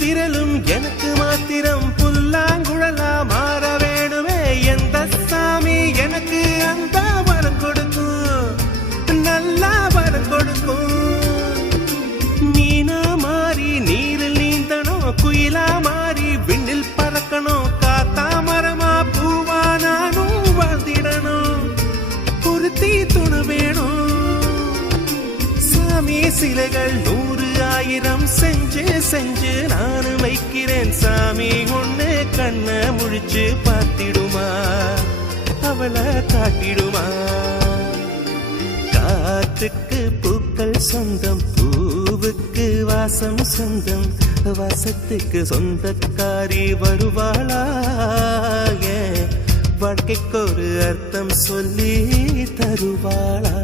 விரலும் எனக்கு மாத்திரம் புல்லாங்குழலா மாற வேணுமே. எந்த சாமி எனக்கு அந்த வரம் கொடுக்கும், நல்லா வரம் கொடுக்கும். மீனா மாறி நீரில் நீந்தணும், குயிலா மாறி விண்ணில் பறக்கணும், காத்தா மரமா பூவா நானும் வாழ்ந்திடணும். பொருத்தி துணு வேணும். சாமி சிலைகள் 100,000 செஞ்சு செஞ்சு நானு வைக்கிறேன். சாமி ஒண்ணு கண்ண முழிச்சு பார்த்திடுமா, அவளை காட்டிடுமா. காற்றுக்கு பூக்கள் சொந்தம், பூவுக்கு வாசம் சொந்தம், வாசத்துக்கு சொந்தக்காரி வருவாளா. வாழ்க்கைக்கு ஒரு அர்த்தம் சொல்லி தருவாளா.